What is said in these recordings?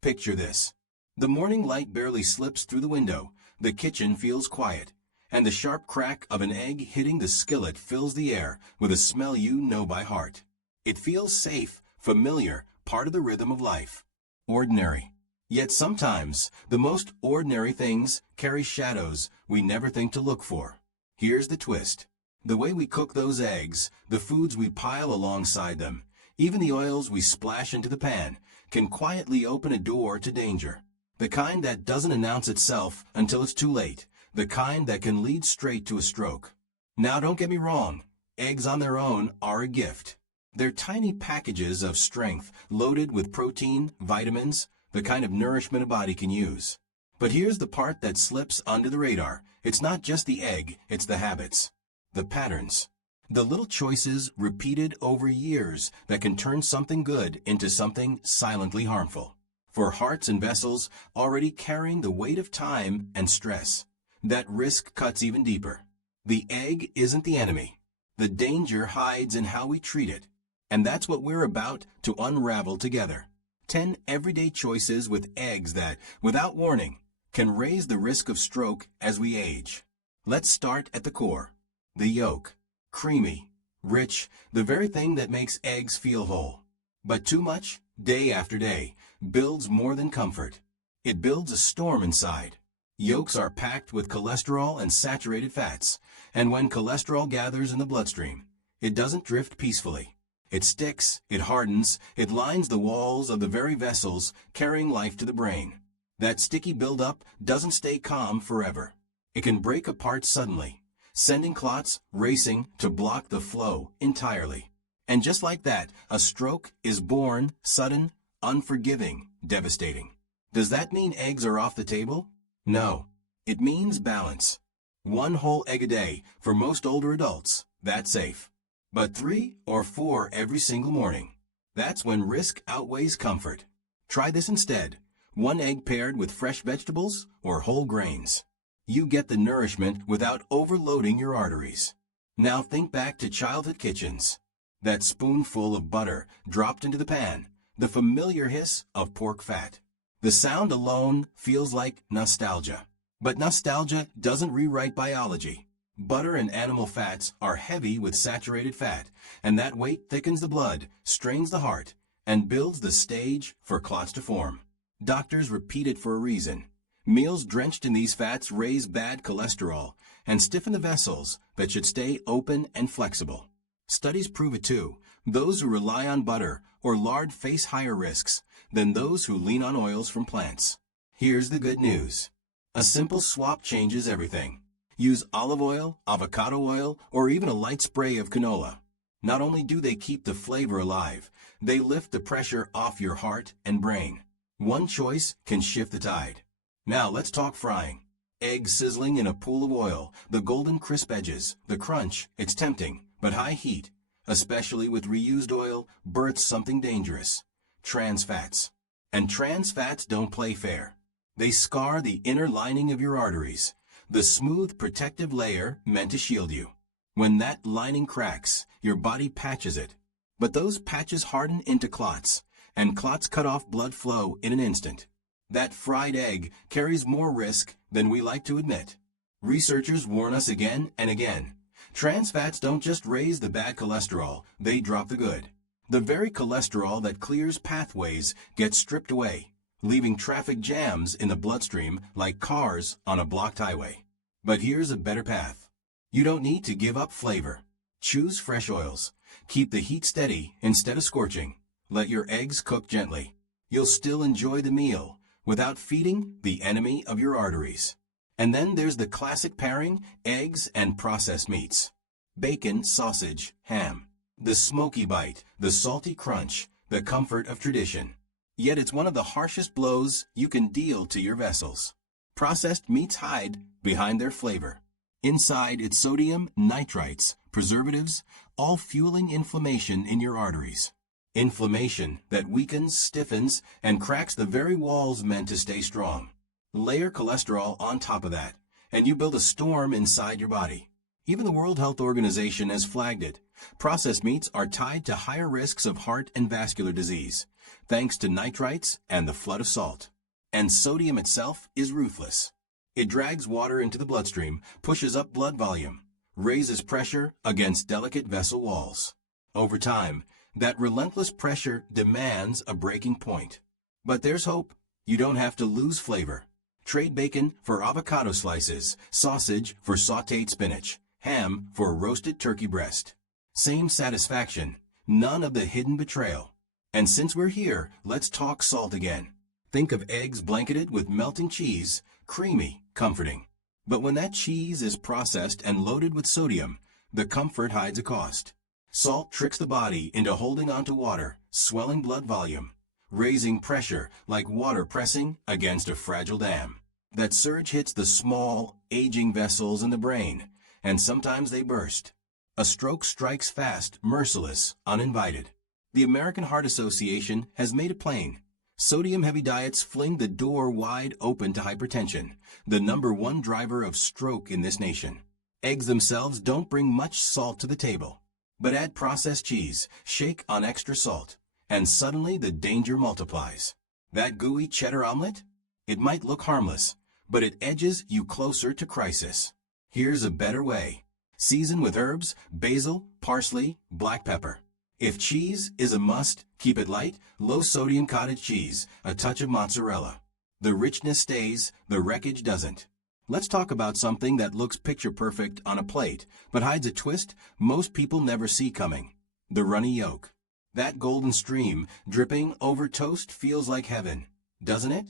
Picture this. The morning light barely slips through the window, the kitchen feels quiet, and the sharp crack of an egg hitting the skillet fills the air with a smell you know by heart. It feels safe, familiar, part of the rhythm of life. Ordinary. Yet sometimes, the most ordinary things carry shadows we never think to look for. Here's the twist. The way we cook those eggs, the foods we pile alongside them, even the oils we splash into the pan, can quietly open a door to danger. The kind that doesn't announce itself until it's too late. The kind that can lead straight to a stroke. Now don't get me wrong, eggs on their own are a gift. They're tiny packages of strength loaded with protein, vitamins, the kind of nourishment a body can use. But here's the part that slips under the radar. It's not just the egg, it's the habits, the patterns, the little choices repeated over years that can turn something good into something silently harmful. For hearts and vessels already carrying the weight of time and stress, that risk cuts even deeper. The egg isn't the enemy. The danger hides in how we treat it. And that's what we're about to unravel together. 10 everyday choices with eggs that, without warning, can raise the risk of stroke as we age. Let's start at the core. The yolk. Creamy, rich, the very thing that makes eggs feel whole. But too much, day after day, builds more than comfort. It builds a storm inside. Yolks are packed with cholesterol and saturated fats, and when cholesterol gathers in the bloodstream, it doesn't drift peacefully. It sticks, it hardens, it lines the walls of the very vessels carrying life to the brain. That sticky buildup doesn't stay calm forever. It can break apart suddenly, sending clots racing to block the flow entirely. And just like that, a stroke is born, sudden, unforgiving, devastating. Does that mean eggs are off the table? No, it means balance. 1 whole egg a day for most older adults, that's safe. But 3 or 4 every single morning. That's when risk outweighs comfort. Try this instead. 1 egg paired with fresh vegetables or whole grains. You get the nourishment without overloading your arteries. Now think back to childhood kitchens. That spoonful of butter dropped into the pan, the familiar hiss of pork fat. The sound alone feels like nostalgia. But nostalgia doesn't rewrite biology. Butter and animal fats are heavy with saturated fat, and that weight thickens the blood, strains the heart, and builds the stage for clots to form. Doctors repeat it for a reason. Meals drenched in these fats raise bad cholesterol and stiffen the vessels that should stay open and flexible. Studies prove it too. Those who rely on butter or lard face higher risks than those who lean on oils from plants. Here's the good news. A simple swap changes everything. Use olive oil, avocado oil, or even a light spray of canola. Not only do they keep the flavor alive, they lift the pressure off your heart and brain. One choice can shift the tide. Now let's talk frying. Eggs sizzling in a pool of oil, the golden crisp edges, the crunch, it's tempting, but high heat, especially with reused oil, births something dangerous. Trans fats. And trans fats don't play fair. They scar the inner lining of your arteries, the smooth protective layer meant to shield you. When that lining cracks, your body patches it. But those patches harden into clots, and clots cut off blood flow in an instant. That fried egg carries more risk than we like to admit. Researchers warn us again and again. Trans fats don't just raise the bad cholesterol, they drop the good. The very cholesterol that clears pathways gets stripped away, leaving traffic jams in the bloodstream like cars on a blocked highway. But here's a better path. You don't need to give up flavor. Choose fresh oils. Keep the heat steady instead of scorching. Let your eggs cook gently. You'll still enjoy the meal without feeding the enemy of your arteries. And then there's the classic pairing, eggs and processed meats. Bacon, sausage, ham. The smoky bite, the salty crunch, the comfort of tradition. Yet it's one of the harshest blows you can deal to your vessels. Processed meats hide behind their flavor. Inside, it's sodium, nitrites, preservatives, all fueling inflammation in your arteries. Inflammation that weakens, stiffens, and cracks the very walls meant to stay strong. Layer cholesterol on top of that, and you build a storm inside your body. Even the World Health Organization has flagged it. Processed meats are tied to higher risks of heart and vascular disease, thanks to nitrites and the flood of salt. And sodium itself is ruthless. It drags water into the bloodstream, pushes up blood volume, raises pressure against delicate vessel walls. Over time, that relentless pressure demands a breaking point. But there's hope. You don't have to lose flavor. Trade bacon for avocado slices, sausage for sautéed spinach, ham for a roasted turkey breast. Same satisfaction, none of the hidden betrayal. And since we're here, let's talk salt again. Think of eggs blanketed with melting cheese, creamy, comforting. But when that cheese is processed and loaded with sodium, the comfort hides a cost. Salt tricks the body into holding onto water, swelling blood volume, raising pressure like water pressing against a fragile dam. That surge hits the small, aging vessels in the brain, and sometimes they burst. A stroke strikes fast, merciless, uninvited. The American Heart Association has made it plain. Sodium-heavy diets fling the door wide open to hypertension, the #1 driver of stroke in this nation. Eggs themselves don't bring much salt to the table. But add processed cheese, shake on extra salt, and suddenly the danger multiplies. That gooey cheddar omelet? It might look harmless, but it edges you closer to crisis. Here's a better way. Season with herbs, basil, parsley, black pepper. If cheese is a must, keep it light, low-sodium cottage cheese, a touch of mozzarella. The richness stays, the wreckage doesn't. Let's talk about something that looks picture-perfect on a plate, but hides a twist most people never see coming. The runny yolk. That golden stream dripping over toast feels like heaven, doesn't it?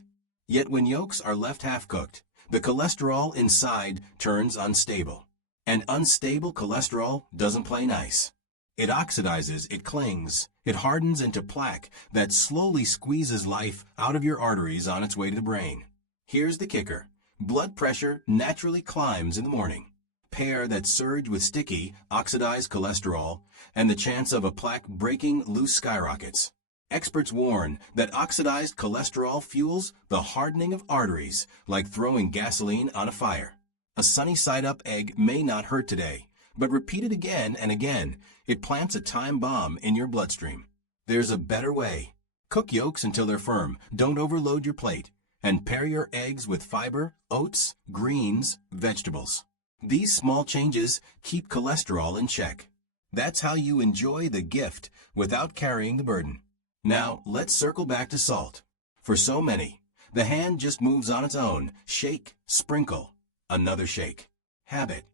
Yet when yolks are left half-cooked, the cholesterol inside turns unstable. And unstable cholesterol doesn't play nice. It oxidizes, it clings, it hardens into plaque that slowly squeezes life out of your arteries on its way to the brain. Here's the kicker. Blood pressure naturally climbs in the morning. Pair that surge with sticky, oxidized cholesterol, and the chance of a plaque breaking loose skyrockets. Experts warn that oxidized cholesterol fuels the hardening of arteries, like throwing gasoline on a fire. A sunny-side-up egg may not hurt today, but repeat it again and again. It plants a time bomb in your bloodstream. There's a better way. Cook yolks until they're firm. Don't overload your plate. And pair your eggs with fiber, oats, greens, vegetables. These small changes keep cholesterol in check. That's how you enjoy the gift without carrying the burden. Now, let's circle back to salt. For so many, the hand just moves on its own. Shake, sprinkle, another shake. Habit.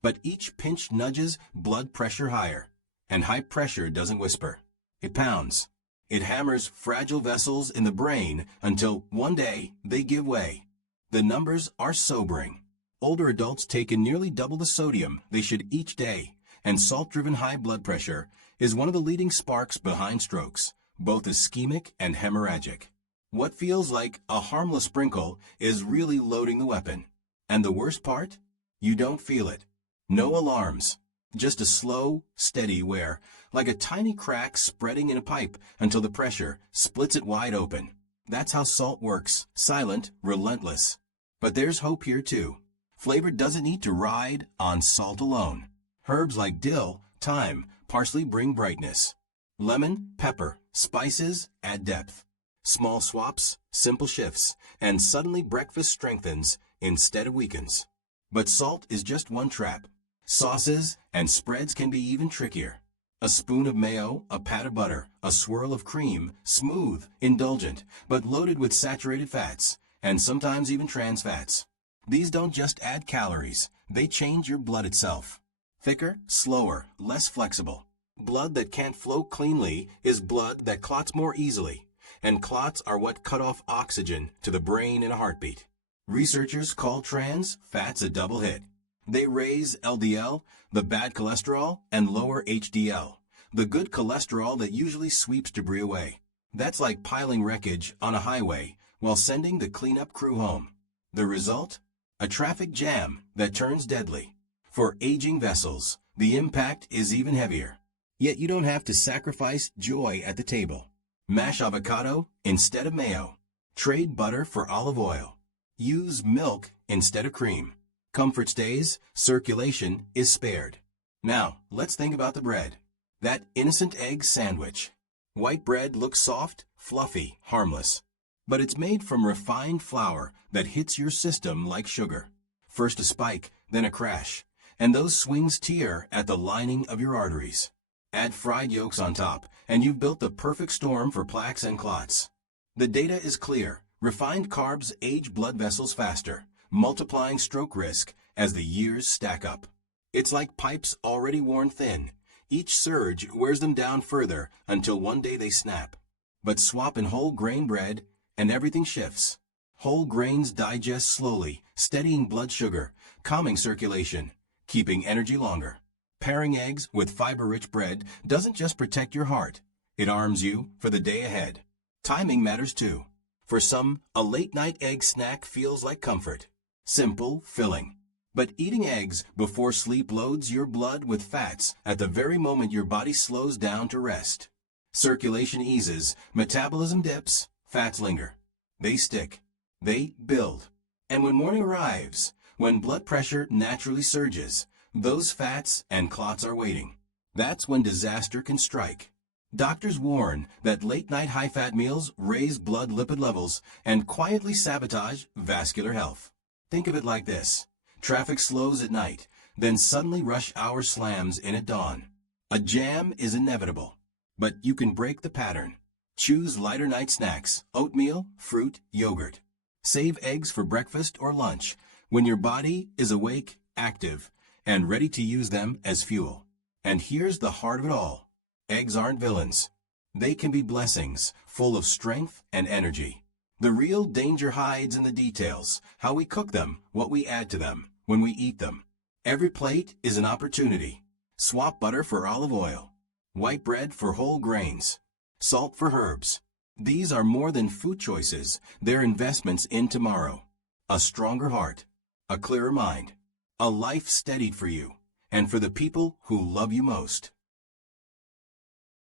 But each pinch nudges blood pressure higher. And high pressure doesn't whisper. It pounds. It hammers fragile vessels in the brain until one day they give way. The numbers are sobering. Older adults take in nearly double the sodium they should each day, and salt-driven high blood pressure is one of the leading sparks behind strokes, both ischemic and hemorrhagic. What feels like a harmless sprinkle is really loading the weapon. And the worst part? You don't feel it. No alarms. Just a slow, steady wear, like a tiny crack spreading in a pipe until the pressure splits it wide open. That's how salt works, silent, relentless. But there's hope here too. Flavor doesn't need to ride on salt alone. Herbs like dill, thyme, parsley bring brightness. Lemon, pepper, spices add depth. Small swaps, simple shifts, and suddenly breakfast strengthens instead of weakens. But salt is just one trap. Sauces and spreads can be even trickier. A spoon of mayo, a pat of butter, a swirl of cream, smooth, indulgent, but loaded with saturated fats, and sometimes even trans fats. These don't just add calories, they change your blood itself. Thicker, slower, less flexible. Blood that can't flow cleanly is blood that clots more easily, and clots are what cut off oxygen to the brain in a heartbeat. Researchers call trans fats a double hit. They raise LDL, the bad cholesterol, and lower HDL, the good cholesterol that usually sweeps debris away. That's like piling wreckage on a highway while sending the cleanup crew home. The result? A traffic jam that turns deadly. For aging vessels, the impact is even heavier. Yet you don't have to sacrifice joy at the table. Mash avocado instead of mayo. Trade butter for olive oil. Use milk instead of cream. Comfort stays, circulation is spared. Now, let's think about the bread. That innocent egg sandwich. White bread looks soft, fluffy, harmless. But it's made from refined flour that hits your system like sugar. First a spike, then a crash, and those swings tear at the lining of your arteries. Add fried yolks on top, and you've built the perfect storm for plaques and clots. The data is clear. Refined carbs age blood vessels faster, multiplying stroke risk as the years stack up. It's like pipes already worn thin. Each surge wears them down further until one day they snap. But swap in whole grain bread and everything shifts. Whole grains digest slowly, steadying blood sugar, calming circulation, keeping energy longer. Pairing eggs with fiber-rich bread doesn't just protect your heart. It arms you for the day ahead. Timing matters too. For some, a late-night egg snack feels like comfort. Simple, filling. But eating eggs before sleep loads your blood with fats at the very moment your body slows down to rest. Circulation eases, metabolism dips, fats linger. They stick. They build. And when morning arrives, when blood pressure naturally surges, those fats and clots are waiting. That's when disaster can strike. Doctors warn that late-night high-fat meals raise blood lipid levels and quietly sabotage vascular health. Think of it like this. Traffic slows at night, then suddenly rush hour slams in at dawn. A jam is inevitable, but you can break the pattern. Choose lighter night snacks, oatmeal, fruit, yogurt. Save eggs for breakfast or lunch when your body is awake, active, and ready to use them as fuel. And here's the heart of it all. Eggs aren't villains. They can be blessings, full of strength and energy. The real danger hides in the details, how we cook them, what we add to them, when we eat them. Every plate is an opportunity. Swap butter for olive oil, white bread for whole grains, salt for herbs. These are more than food choices, they're investments in tomorrow. A stronger heart, a clearer mind, a life steadied for you, and for the people who love you most.